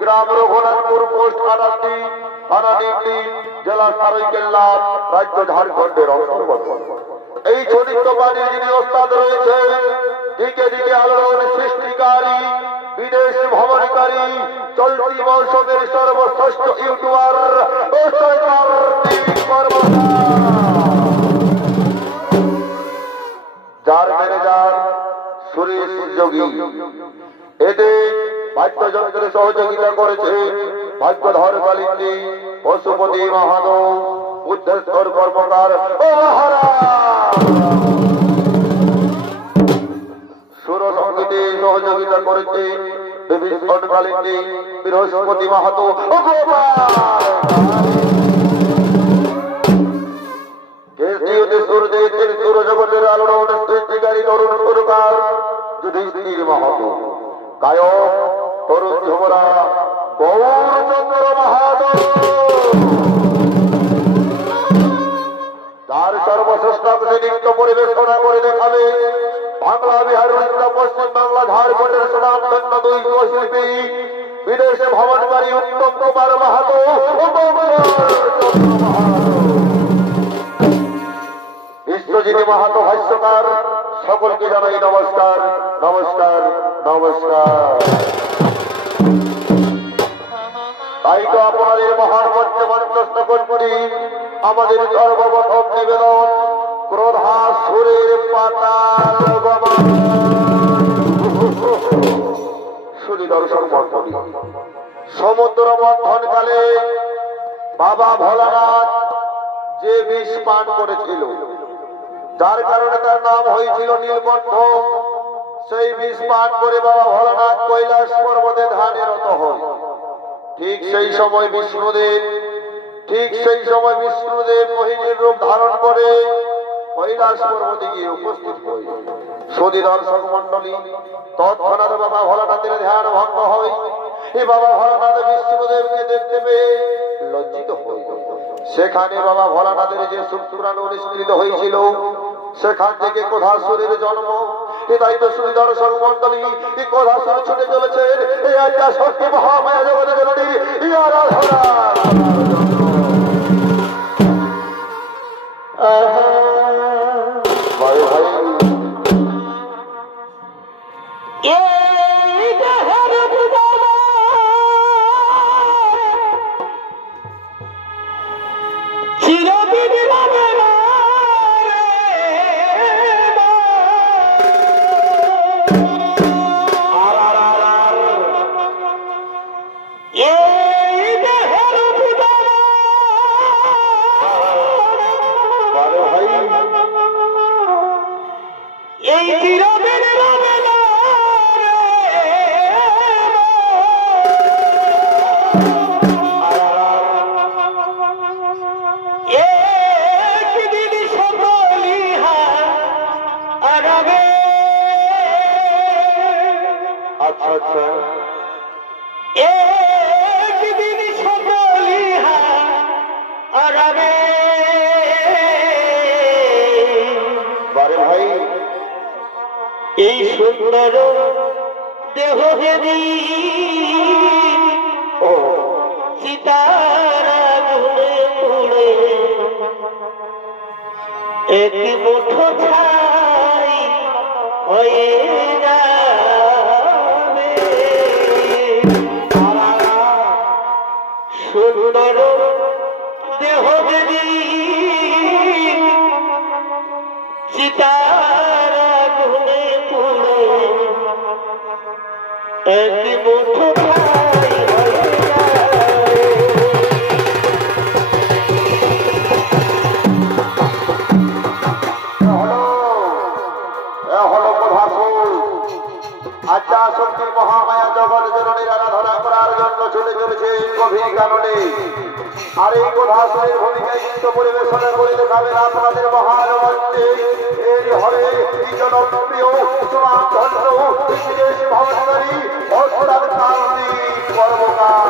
গ্রাম Raghunathpur post আনাতি জেলা সারাইকেল্লা রাজ্য ঝাড়খণ্ডের অন্তর্গত। এই চরিত্র বাণীর যিনি ওস্তাদ রয়েছে, দিকে দিকে আলোড়ন সৃষ্টিকারী, বিদেশ ভ্রমণকারী, চলতি মৌসুমের সর্বশ্রেষ্ঠ ইউটিউবার যার ম্যানেজার সুরেশ যোগী। এতে বাদ্যযন্ত্রের সহযোগিতা করেছে ভাগ্যধর কালিন্দী, পশুপতি মাহাতো, বুদ্ধেশ্বর কর্মকার ও মহারাজ। সুর সঙ্গীতে সহযোগিতা করেছে বিভীষণ কালিন্দী, বৃহস্পতি মাহাতো ও কেসিওতে সুর দিয়েছেন সুর জগতের আলোড়ন সৃষ্টিকারী তরুণ সুরকার যুধিষ্ঠির মাহাতো। গায়ক তরুণ ঝুমরা গৌরচন্দ্র মাহাতো। তার সর্বশ্রেষ্ঠ নৃত্য পরিবেশনা করে দেখাবে বাংলা, বিহার, উড়িষ্যা, পশ্চিম বাংলা, ঝাড়খণ্ডের সুনামধন্য দুই শিল্পী, বিদেশে ভ্রমণকারী উত্তম কুমার মাহাতো, বিশ্বজিৎ মাহাতো ভাষ্যকার। সকলকে জানাই নমস্কার, নমস্কার, নমস্কার। তাই তো আপনাদের মহান মঞ্চে মঞ্চস্থ করি আমাদের সর্বপ্রথম নিবেদন ক্রোধাসুরের পাতাল গমন। শুনি দর্শক মণ্ডলী, সমুদ্র মন্থনকালে বাবা ভোলানাথ যে বিষ পান করেছিল, যার কারণে তার নাম হয়েছিল নীলকণ্ঠ, সেই বিষ পান করে বাবা ভোলানাথ কৈলাস পর্বতে ধ্যানে রত হয়। ঠিক সেই সময় বিষ্ণুদেব মোহিনীর রূপ ধারণ করে কৈলাস পর্বতে গিয়ে উপস্থিত হয়। সুধী দর্শক মন্ডলী, তৎক্ষণাৎ বাবা ভোলানাথের ধ্যান ভঙ্গ হয়। এই বাবা ভোলানাথ বিষ্ণুদেবকে দেখতে পেয়ে লজ্জিত হয়ে সেখানে বাবা ভোলানাথের যে শুক্রাণু নিষ্কৃত হয়েছিল, সেখান থেকে ক্রোধাসুরের জন্ম। তাই তো সুধী দর্শক মন্ডলী, এই ক্রোধাসুর ছুটে চলেছেন এই আজ্ঞা শক্তি মহামায়া জগতের জননী আরাধনা। এই সুন্দর দেহ যদি চিতারা ঘুরে ঘুরে এক মুঠো ছাই হয়ে যাবে। সুন্দর দেহ যদি চিতারা ঘুরে ঘুরে এক মুঠো ভাই আচ্ছা শক্তি মহামায়া জগৎ জননীর আরাধনা করার জন্য চলে চলেছে গভীর কারণে। আর এই কোধাসনের ভূমিকায় গীত পরিবেশনা করে দেখাবেন আপনাদের মহান মঞ্চে এই হরে জনপ্রিয় সুনামধন্য বিদেশ ভবনকারী অস্তাদ কারণী কর্মকার।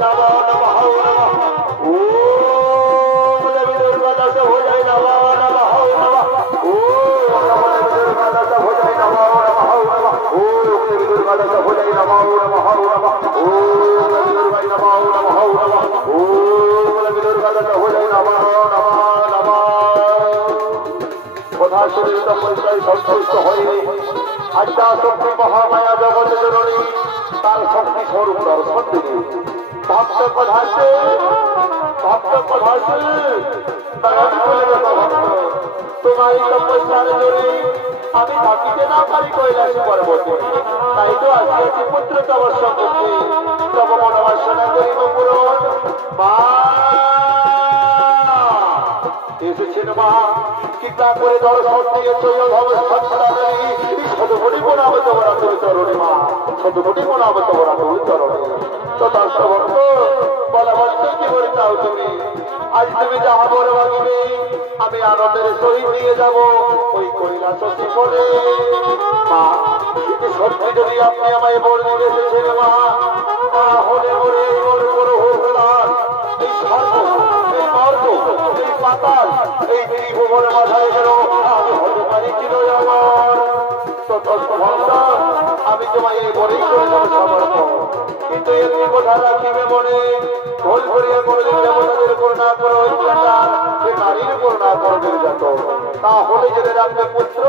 नमो नमः ओम देवी दुर्गा दश भुजाय नमो नमः ओम देवी दुर्गा दश भुजाय नमो नमः ओम देवी दुर्गा दश भुजाय नमो नमः ओम देवी दुर्गा नमो नमः ओम देवी दुर्गा दश भुजाय नमो नमः কথা শরীর তপস্যায় সন্তুষ্ট হয়ে আদ্যা শক্তি মহামায়া জগৎ জননী তার শক্তি স্বরূপ দর্শন দিলে ভক্ত পদার্থে তোমার তপস্যার জন্য আমি থাকিতে না পারি কৈলাস পর্বতে তাই তো আজকে পুত্র তপস্যা করতে তব মনোবাসনা করিব পুরন মা এসেছেন মা কৃপা করে দর্শন দিয়ে শতকোটি প্রণাম তোমার চরণে মা শতকোটি প্রণাম তোমার চরণে তথার্থ বলবন্ত কি বলে চাও তুমি আজ তুমি যাহা বলে মাগিবে আমি আনন্দের সহিত নিয়ে যাব ওই কৈলাস শিখরে মা সত্যি যদি আপনি আমায় বলে এসেছেন মা তাহলে মরে বড় বড় হোক এই স্বর্গ এই মর্গ এই পাতাল এই ত্রিভুবন মাথায় গেল আমি হতে পারি ছিল আমার তথ্য ভক্ত আমি তোমায় বলেই করলাম সমর্পণ কিন্তু এমনি কথা রাখিবে মনে ভুল করিয়া কোনদিন দেবতাদের করুণা করো অত্যাচার সে নারীর করুণা করবে যত তাহলে জেনে রাখবে পুত্র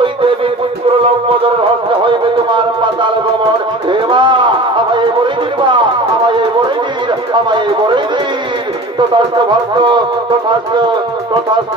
ওই দেবীর পুত্র লম্বদরের হস্তে হইবে তোমার পাতাল গমন হে মা আমায় বলে দিন মা আমায় বলে দিন আমায় বলে দিন তথার্থ ভক্ত তথার্থ তথার্থ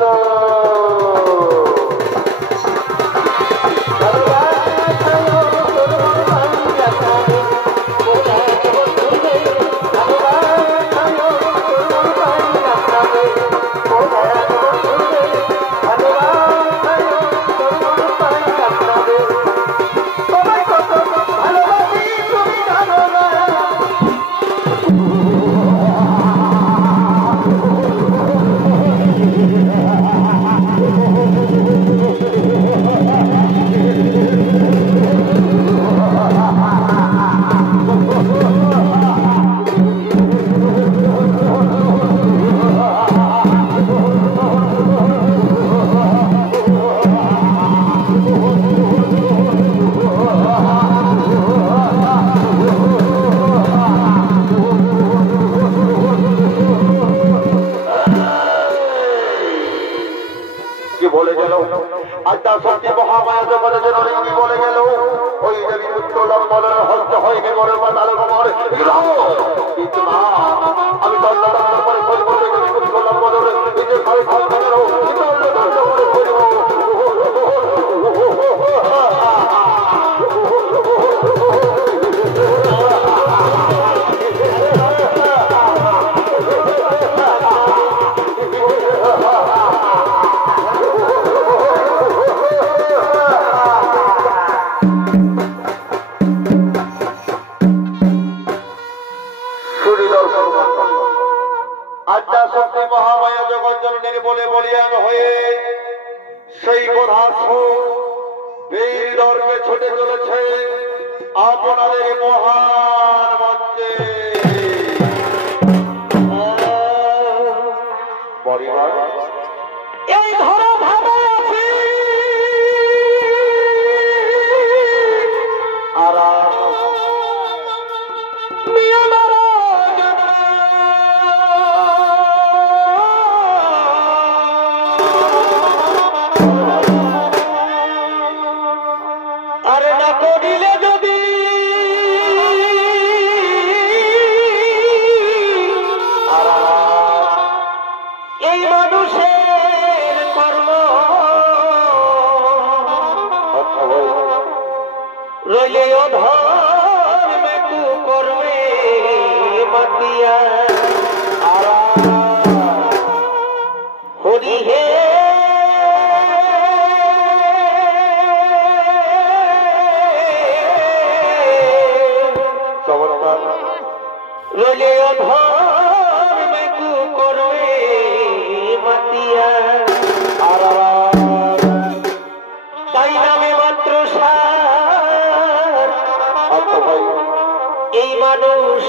এই মানুষ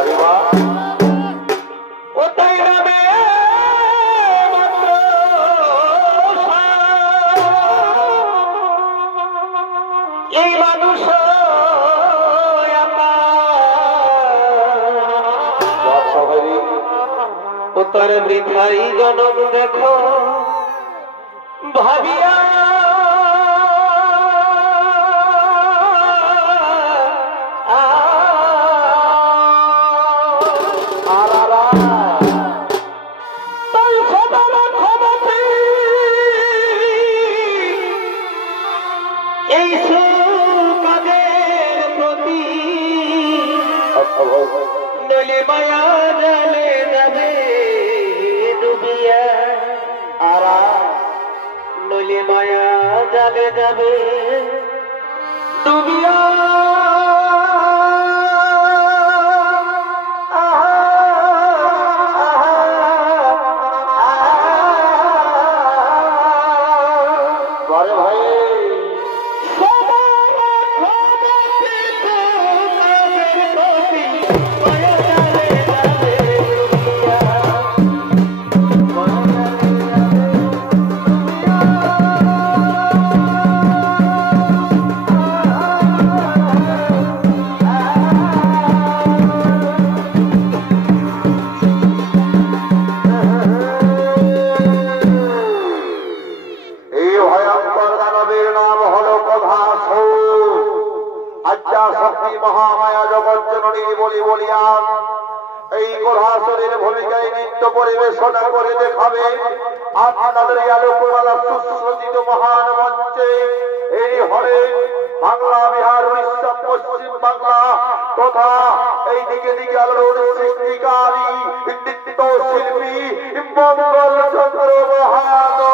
বাড়ি মা ও তাই নামে এই মানুষ ও তার বৃথাই জনম দেখো ভাবিয়া এই সুকাদের প্রতি নলে মায়া জালে যাবে ডুবিয়া আরা নলে মায়া জালে যাবে ডুবিয়া মহামায়া জগৎ জননী বলি বলিয়া এই গোড়াসরের ভূমিকায় নৃত্য পরিবেশনা করে দেখাবে আপনাদের আলোকমালা সুসজ্জিত মহান মঞ্চে এই হলে বাংলা বিহার উড়িষ্যা পশ্চিম বাংলা তথা এই দিকে দিকে আলোর সৃষ্টিকারী নৃত্য শিল্পী মঙ্গল চন্দ্র মহানো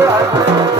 I don't know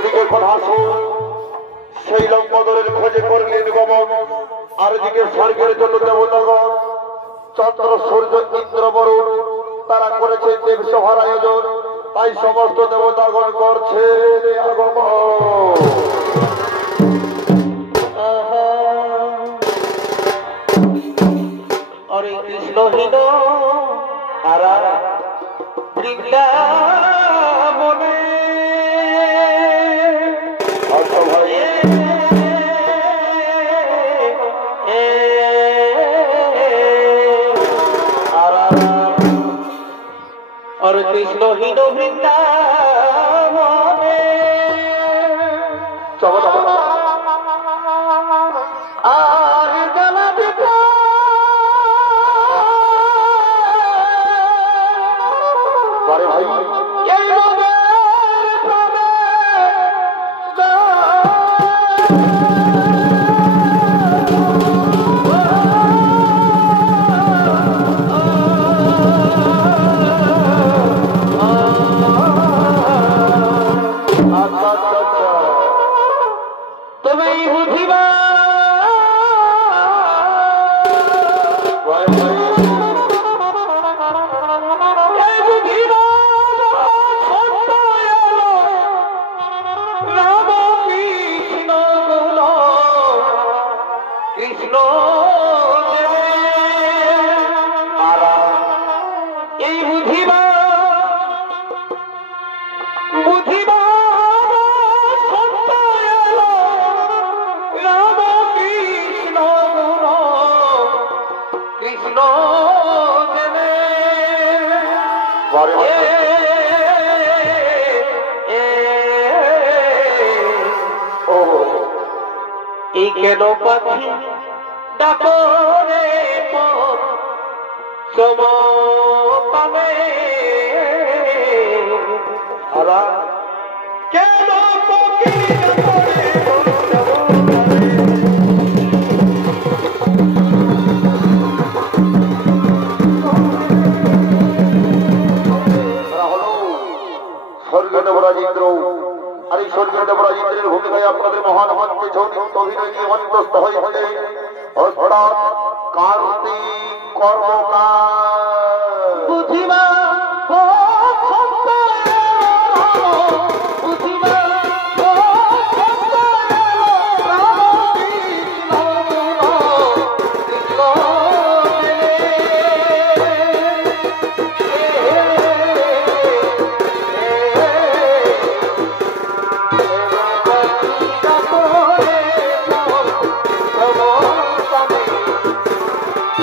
এদিকে কথা শুন, সেই লম্বদরের খোঁজে করলেন গমন, আর এদিকে স্বর্গের যত দেবতাগণ চন্দ্র সূর্য ইন্দ্র বরুণ তারা করেছে দেবসভার আয়োজন, তাই সমস্ত দেবতাগণ করছে আগমন। হরে কৃষ্ণ হীন আরা বৃন্দাবনে আচ্ছা ভাই, হরে কৃষ্ণ হীন বৃন্দাবনে চলো চলো চলো। আর জ্বালা দিত আরে ভাই, এই মনের প্রাণে আচ্ছা আচ্ছা আচ্ছা, তুমি বুঝিবা ভাই ভাই, এই বুঝিবা সত্য এলো রাম কৃষ্ণ গুণ কৃষ্ণ আরা এই বুঝিবা বুঝিবা সত্য এলো রাম কৃষ্ণ গুণ কৃষ্ণ দেবে ভাই ভাই, ও এই কেন পাখি ডাকো রে সম পাবে আরা কেন পাখি ডাকো রে তারা হলো স্বর্গীয় দেবরাজ ইন্দ্র, আর এই স্বর্গীয় দেবরাজ ইন্দ্রের ভূমিকায় আপনাদের মহান মঞ্চে ছৌনিত অভিনয় নিয়ে মঞ্চস্থ হয়েছে অর্থাৎ কার্তিক কর্মকার। বুঝিবা ও সত্য বুঝিবা ও সত্য রাম কৃষ্ণ কৃষ্ণ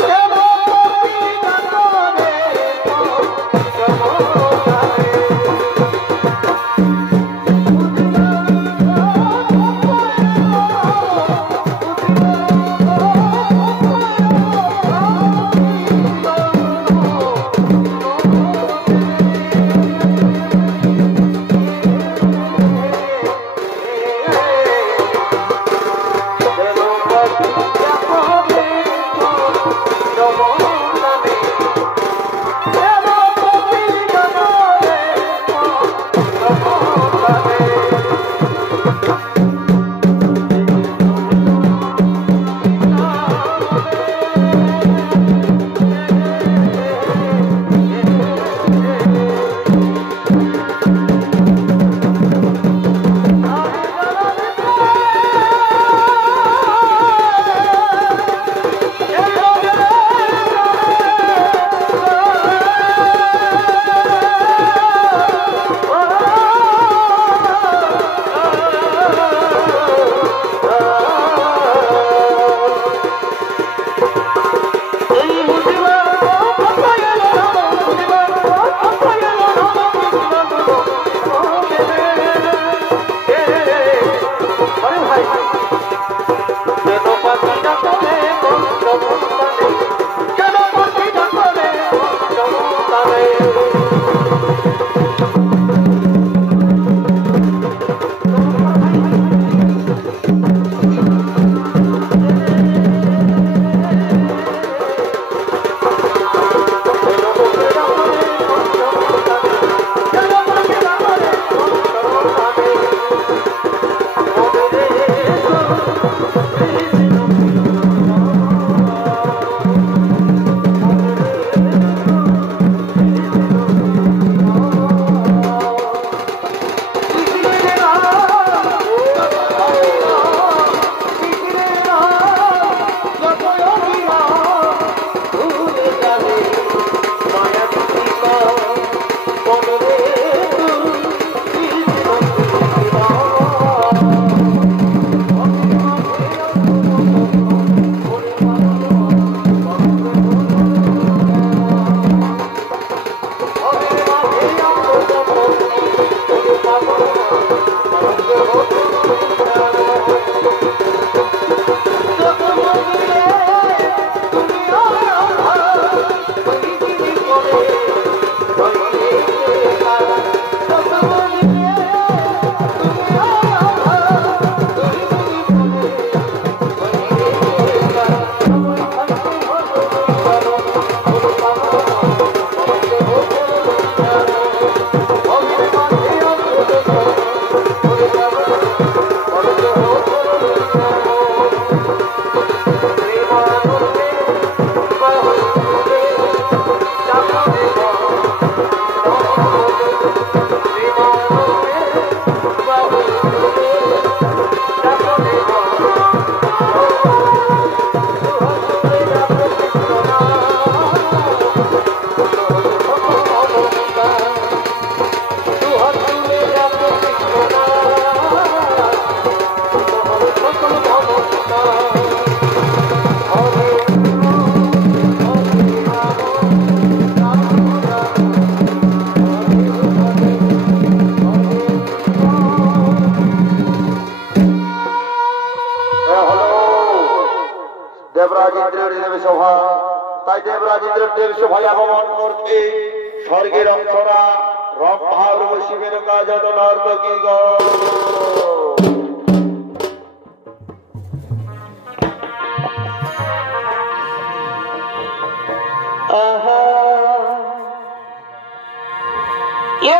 কেন স্বর্গের অক্ষরা রক্ষার শিবের কাজ নর্তকী গ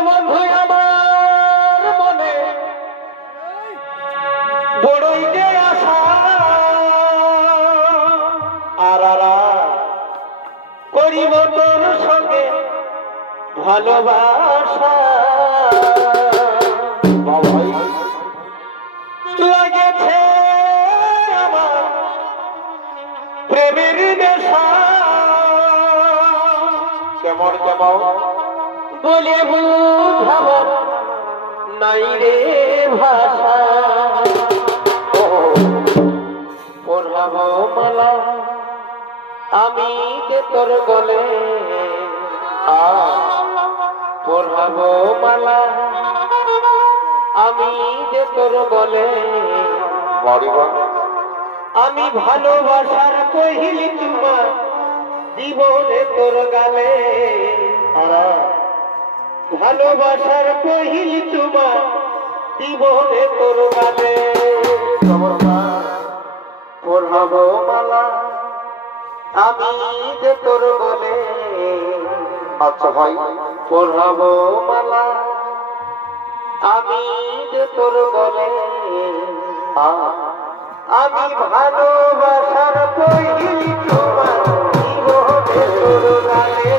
বন্ধু আমার মনে বড়ই যে আশা আর করিব তোর সঙ্গে ভালোবাসা লাগেছে আমার প্রেমের নেশা কেমন কেমন বলে বুঝাবার নাই রে ভাষা পড়াব মালা আমি যে তোর গলে পড়াব মালা আমি যে তোর গলে আমি ভালোবাসার কহিলি তোমার জীবনে তোর গালে ভালোবাসার কহিলি তোমার জীবনে তোর গালে পড়াব মালা আমি যে তোর গলে আচ্ছা ভাই পড়াব মালা আমি যে তোর গলে আমি ভালোবাসার কহিলি তোমার জীবনে তোর গালে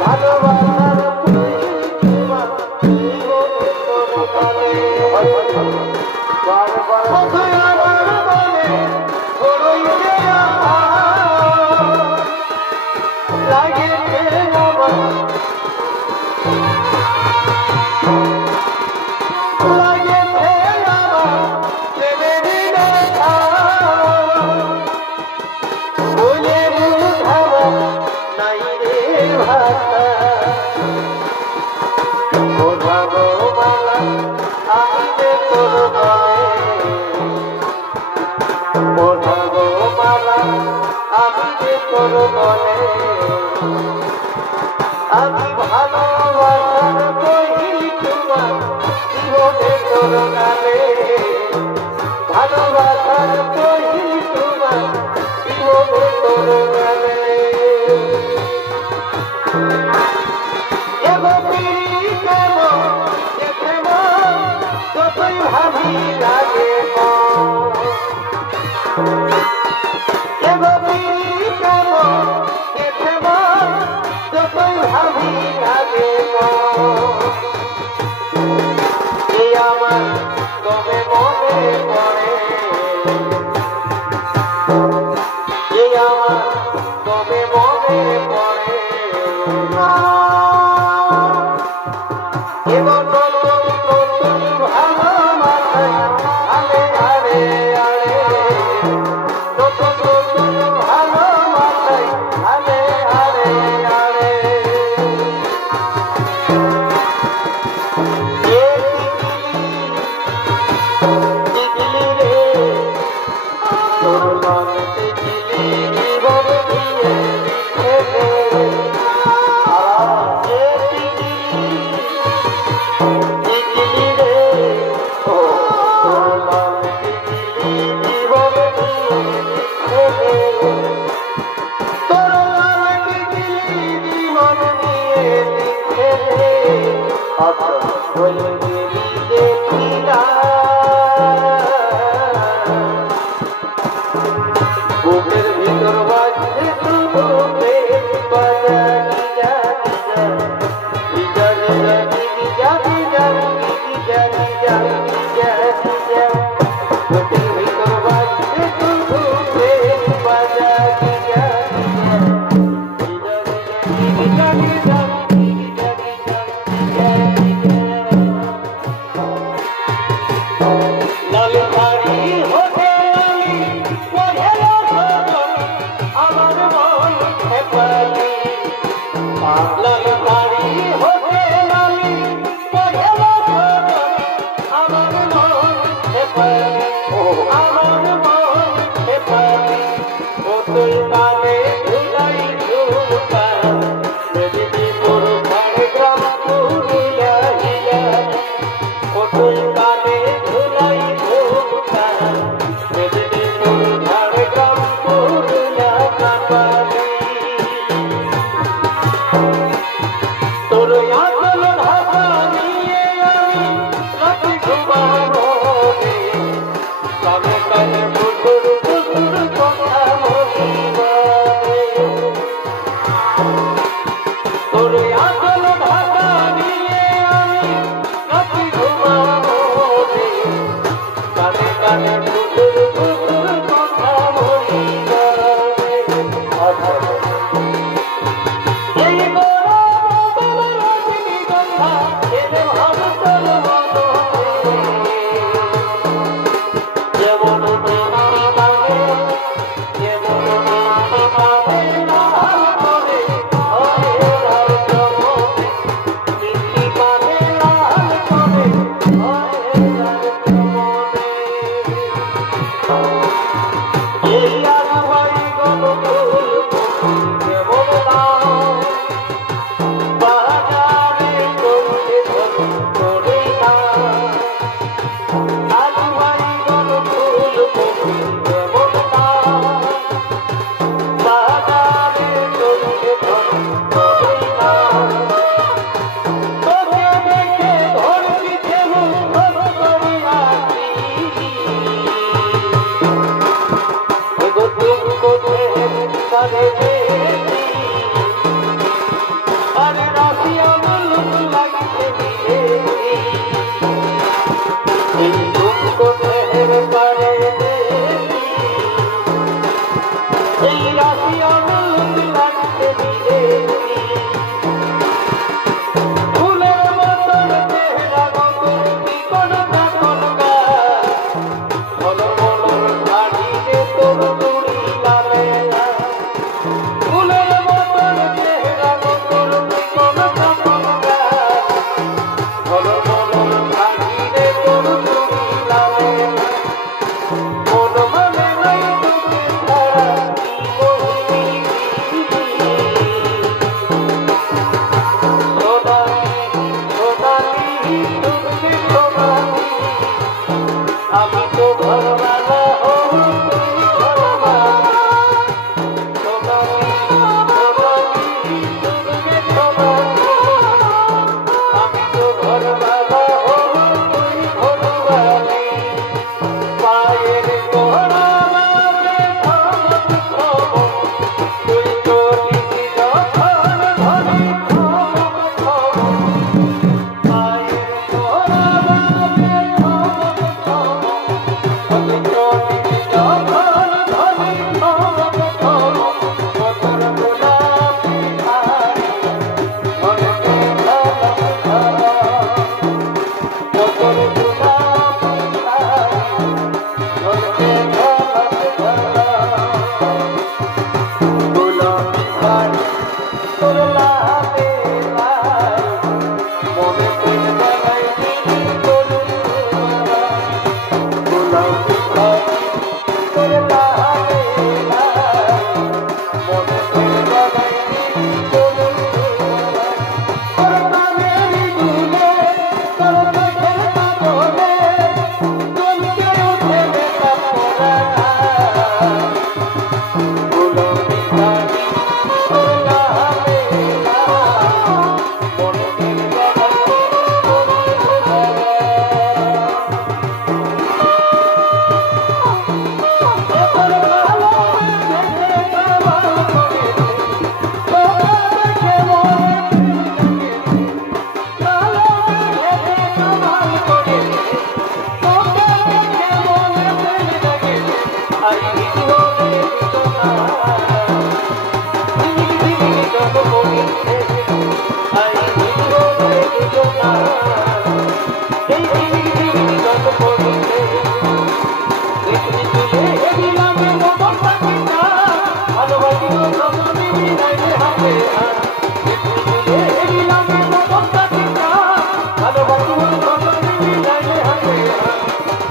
ভালোবাসার কহিলি তোমার জীবনে তোর গালে বারবার আমার মনে বড়ই যে আশা লাগেছে আমার লাগেছে আমার প্রেমের নেশা বলে বুঝাবার নাই রে ভাষা পড়াব মালা আমি যে তোর গলে পড়াব মালা আমি যে তোর গলে আমি ভালোবাসার কহিলি তোমার জীবনে তোর গালে ভালোবাসার কহিলি তোমার জীবনে তোর গালে যতই ভাবি লাগে যতই ভাবি লাগে আমার তবে মনে পড়ে আমার তবে মনে পড়ে এবার নতুন নতুন ভালোবাসায় আলে আলে আলে নতুন নতুন ভালোবাসায় আলে আলে আলে টিকলি রে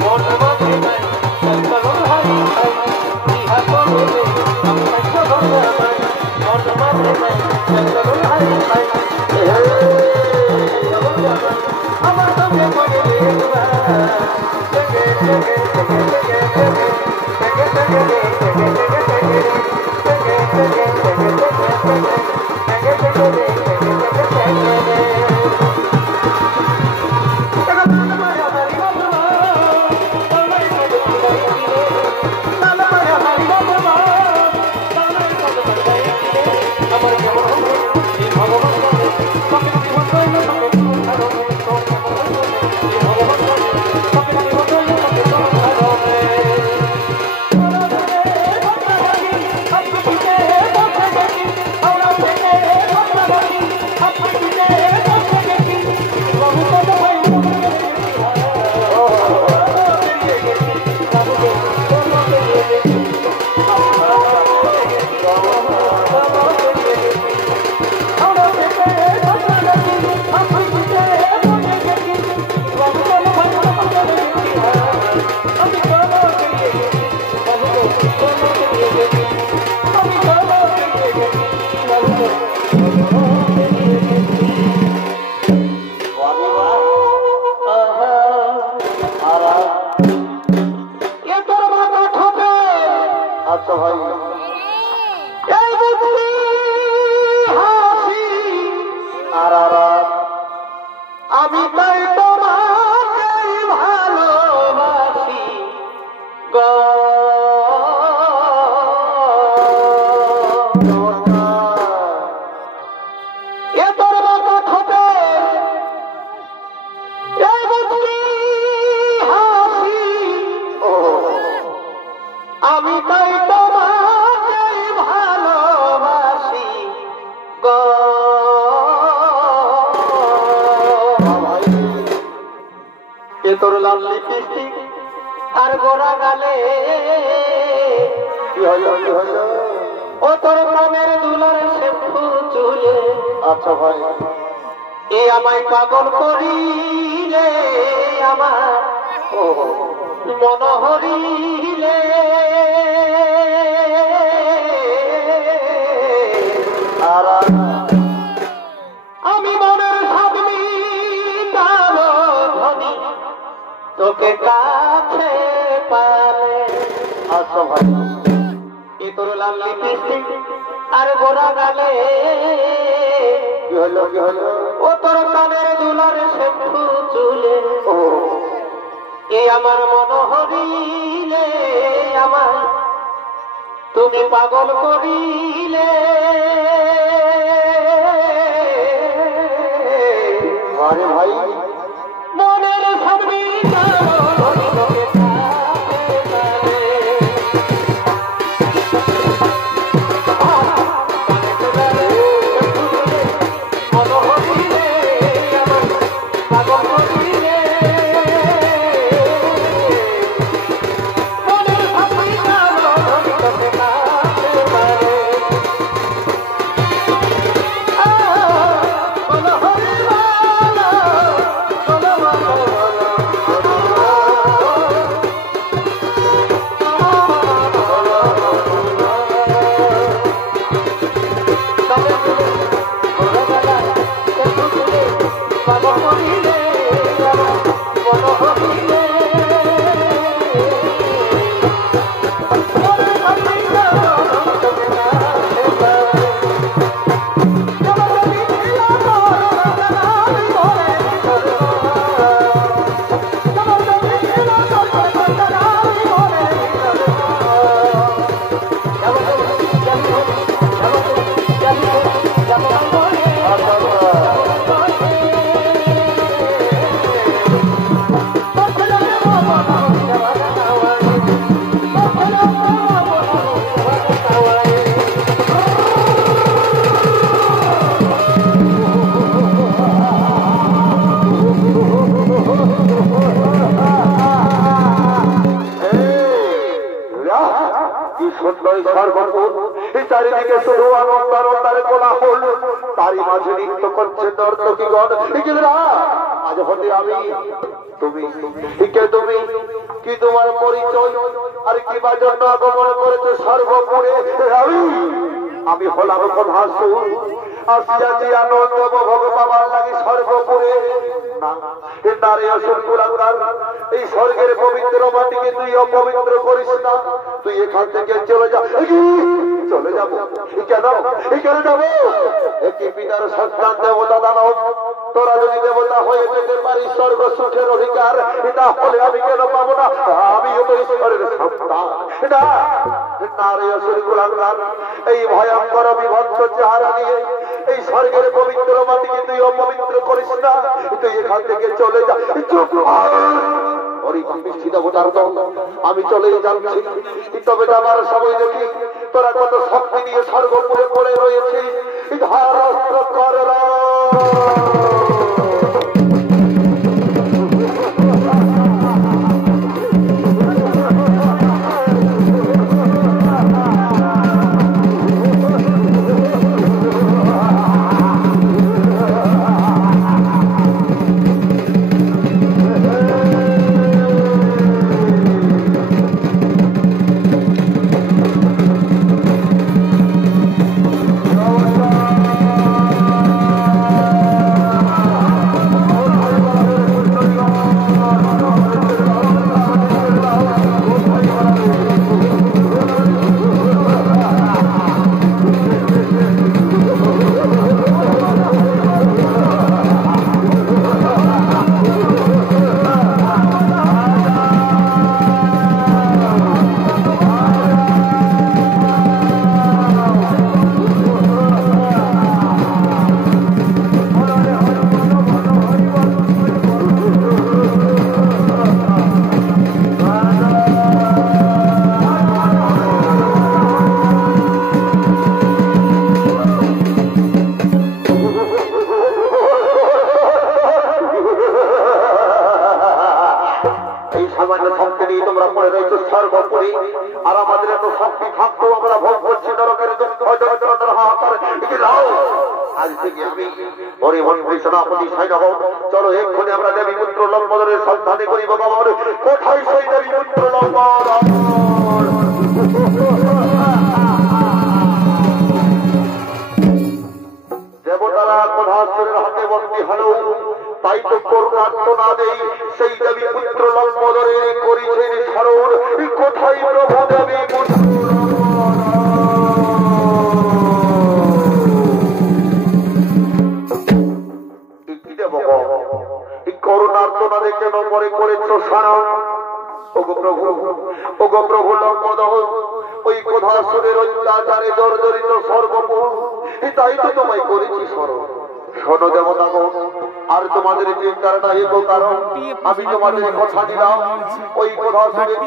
What তোর লাল লিপস্টিক আর গোরা গালে ও তোর মনের দুলার শ্যাম্পু চুলে। আচ্ছা ভাই, এ আমায় পাগল করিলে আমার মনোহরিলে আর আমি মনের ভাবনি কালো ধনী তোকে কাছে পালে। আচ্ছা ভাই, এ তোর লাল লিপস্টিক আর গোরা গালে কি হলো কি হলো? ও তোর কানের দুলার শ্যাম্পু চুলে। এ আমার মনোহরিলে আমার তুমি পাগল করিলে। আরে ভাই, মনের সামনে চারিদিকে শুধু আনন্দারে কোলাহল, তারই মাঝে নৃত্য করছে নর্তকীগণ। আজ হতে আমি তুমি কে, তুমি কি তোমার পরিচয় আর কিবা জন্য আগমন করেছে সর্বপুরে? আমি হলাম কথাসুর, আসিয়াছি আনন্দ উপভোগ পাবার লাগি সর্বপুরে। না নারী আসল কুলাঙ্গার এই স্বর্গের পবিত্র মাটিকে তুই অপবিত্র করিস না তুই এখান থেকে চলে যা চলে যাবো কেন যাবো একই পিতার সন্তান দেবতা দানব তোরা যদি দেবতা হয়ে যেতে পারিস স্বর্গ সুখের অধিকার এটা হলে আমি কেন পাবো না আমিও তো ঈশ্বরের সন্তান এটা নারী আসল কুলাঙ্গার এই ভয়ঙ্কর বিভৎস চেহারা নিয়ে এই স্বর্গের পবিত্র মাটিকে তুই অপবিত্র করিস না তুই এখান থেকে চলে যা আমি চলে যাচ্ছি তবে আমার সবাই দেখি তোরা কত শক্তি নিয়ে স্বর্গপুরে পড়ে রয়েছে ধার অস্ত্র করে চলো এক্ষুনি আমরা দেবী পুত্র লম্বরের সন্ধানে করি ভগবান কোথায় সেই দেবী পুত্র লম্বর দেবতারা কোধাসুরের হাতে বন্দী হল তাই তো করুণার্থ না দেই সেই দেবী পুত্র লম্বরের করিছেন স্মরণ কোথায় প্রভু দেবী পুত্র করুণার্থনা দেখে নম্বরে করেছ স্মরণ ওগো প্রভু লম্বদহ ওই কোধাসুরের অত্যাচারে জর্জরিত সর্বপুর তাই তো তোমায় করেছি স্মরণ শোনো দেবতাগণ আর তোমাদের চিন্তার নাই গো কারণ আমি তোমাদের কথা দিলাম ওই কোধাসুরের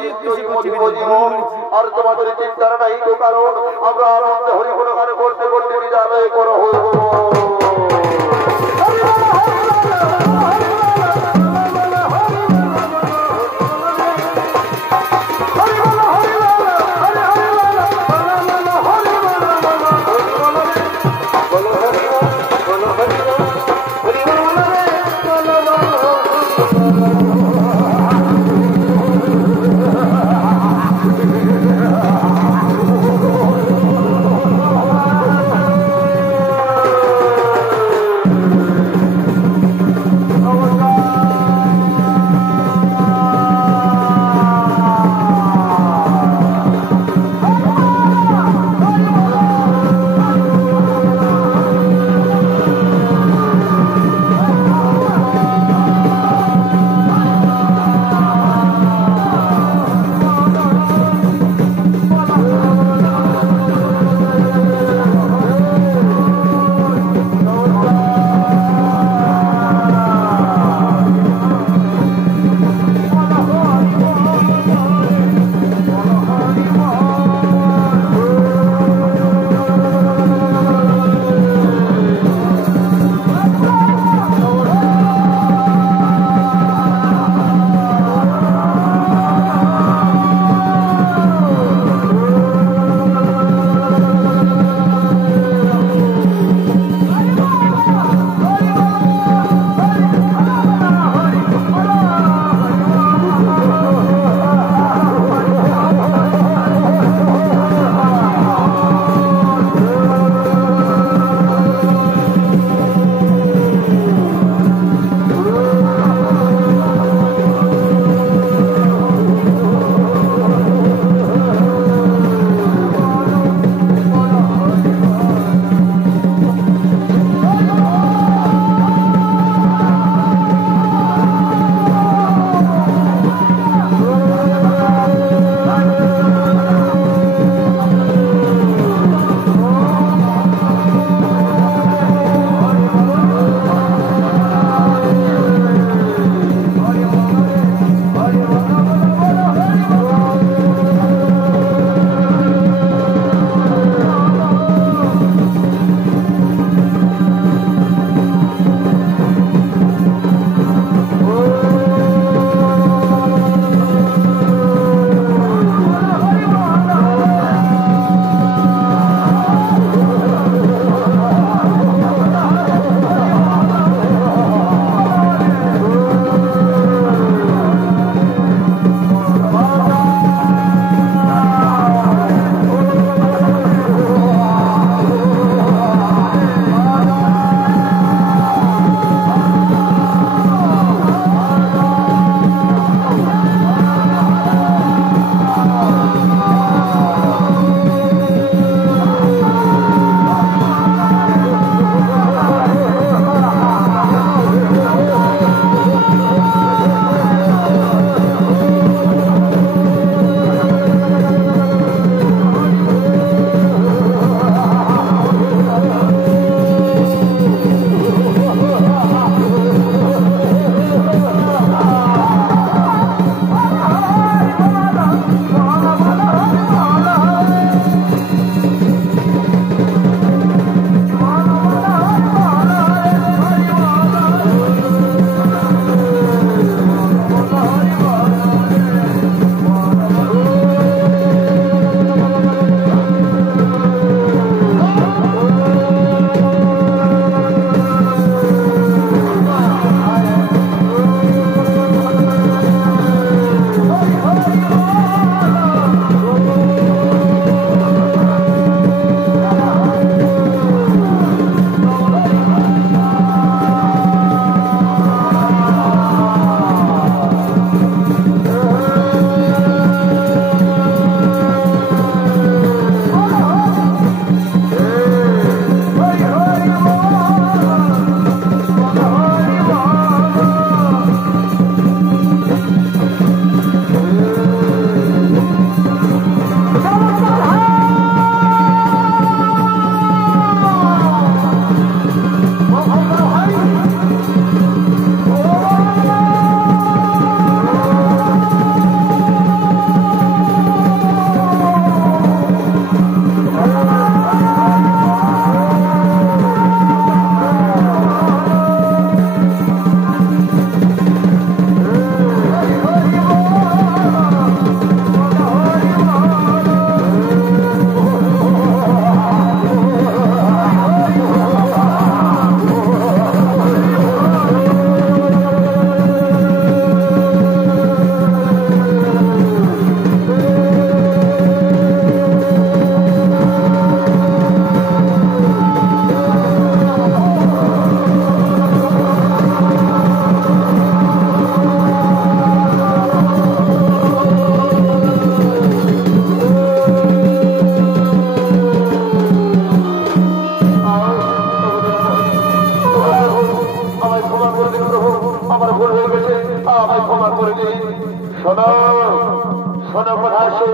আর তোমাদের চিন্তার নাই গো কারণ আমরা আনন্দে হরিগুণগান করতে করতে বিদ্যালয়ে করো শোনো কথা শুন,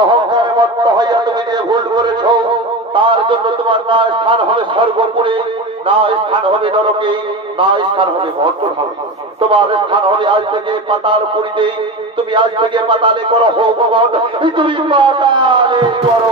অহংকারে মত্ত হইয়া তুমি যে ভুল করেছ, তার জন্য তোমার না স্থান হবে স্বর্গপুরে, না স্থান হবে নরকে, না স্থান হবে মর্তর হবে। তোমার স্থান হবে আজ থেকে পাতাল পুরীতে। তুমি আজ থেকে পাতালে করো হোক ভগবান, তুমি পাতালে করো।